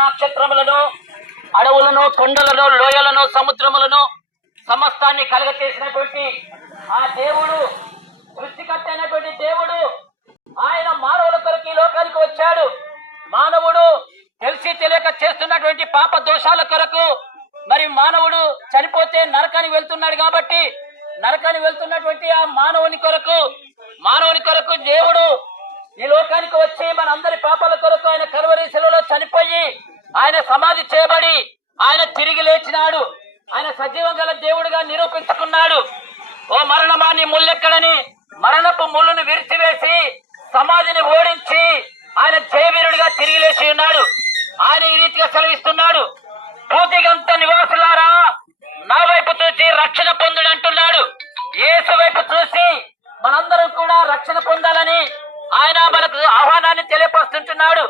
నక్షత్రములను, అడవులను, కొండలను, లోయలను, సముద్రములను సమస్తాన్ని కలగచేసినటువంటి ఆ దేవుడు, సృష్టికర్త అయినటువంటి దేవుడు, ఆయన మానవుల కొరకు ఈ లోకానికి వచ్చాడు. మానవుడు తెలిసి తెలియక చేస్తున్నటువంటి పాప దోషాల కొరకు మరి మానవుడు చనిపోతే నరకానికి వెళ్తున్నాడు కాబట్టి నరకానికి వెళ్తున్నటువంటి ఆ మానవుని కొరకు దేవుడు ఈ లోకానికి వచ్చి మనందరి పాపాల కొరకు ఆయన కల్వరి శిలువలో చనిపోయి ఆయన సమాధి చేయబడి ఆయన తిరిగి లేచినాడు. ఆయన సజీవం గల దేవుడిగా నిరూపించుకున్నాడు. ఓ మరణమా నీ ముల్లెక్కడని మరణపు ముళ్ళును విరిచివేసి సమాధిని ఓడించి ఆయన జయవీరుడిగా తిరిగి లేచి ఉన్నాడు. ఆయన ఈ రీతిగా సెలవిస్తున్నాడు, భూదిగంత నివాసులారా నా వైపు చూసి రక్షణ పొందుడు అంటున్నాడు. యేసు వైపు చూసి మనందరం కూడా రక్షణ పొందాలని ఆయన మనకు ఆహ్వానాన్ని తెలియపరుస్తుంటున్నాడు.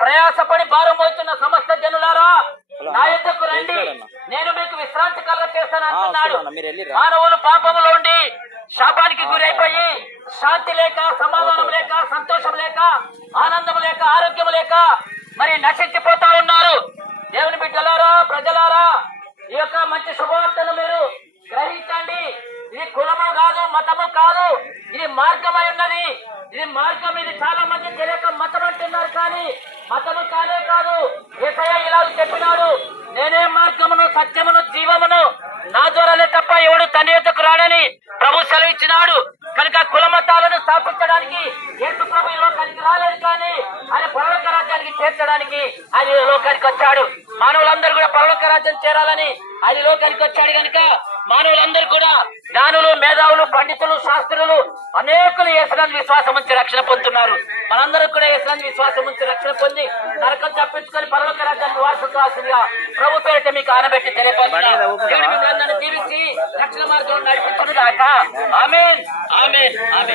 ప్రయాసపడి భారం మోస్తున్న సమస్త జనులారా నా యొద్దకు రండి, నేను మీకు విశ్రాంతి కలుగ చేస్తాను అంటున్నాడు. మానవులు పాపములో ఉండి శాపానికి గురైపోయి శాంతి లేక, సమాధానం లేక, సంతోషం లేక, ఆనందం లేక, ఆరోగ్యం లేక మరి నశించిపోతా ఉన్నారు. దేవుని బిడ్డలారా, ప్రజలారా, ఈ యొక్క మంచి శుభవార్తను మీరు గ్రహించండి. ఇది కులము కాదు, మతము కాదు, ఇది మార్గమై ఉన్నది. ఇది మార్గం. ఇది చాలా మంది తెలియక మతం అంటున్నారు, కానీ మతము కానే కాదు. యేసయ్య ఇలా చెప్పినాడు, నేనే మార్గమును, సత్యమును, జీవమును, నా ద్వారానే తప్ప ఎవడు తండ్రి యొద్దకు రాడని ప్రభు సెలవిచ్చినాడు. కనుక కుల మతాలను స్థాపించడానికి యేసు ప్రభు ఈ లోకానికి రాలేదు, కానీ ఆయన పరలోక రాజ్యానికి చేర్చడానికి ఆయన ఈ లోకానికి వచ్చాడు. మానవులందరూ కూడా పరలోక రాజ్యం చేరాలని ఆయన ఈ లోకానికి వచ్చాడు. కనుక మానవులందరూ కూడా జ్ఞానులు, మేధావులు, పండితులు, శాస్త్రులు అనేకులు యేసునందు విశ్వాసం ఉంచి రక్షణ పొందుతున్నారు. మనందరూ కూడా యేసునందు విశ్వాసం ఉంచి రక్షణ పొంది నరకం తప్పించుకొని పరలోక రాజ్యాన్ని వారసుగా ప్రభు పేరిట మీకు ఆనబెట్టి తెలియపరుస్తున్నారు. దేవుడు మిమ్మల్ని అందరినీ దీవించి రక్షణ మార్గంలో నడిపించును గాక. ఆమేన్, ఆమేన్, ఆమేన్.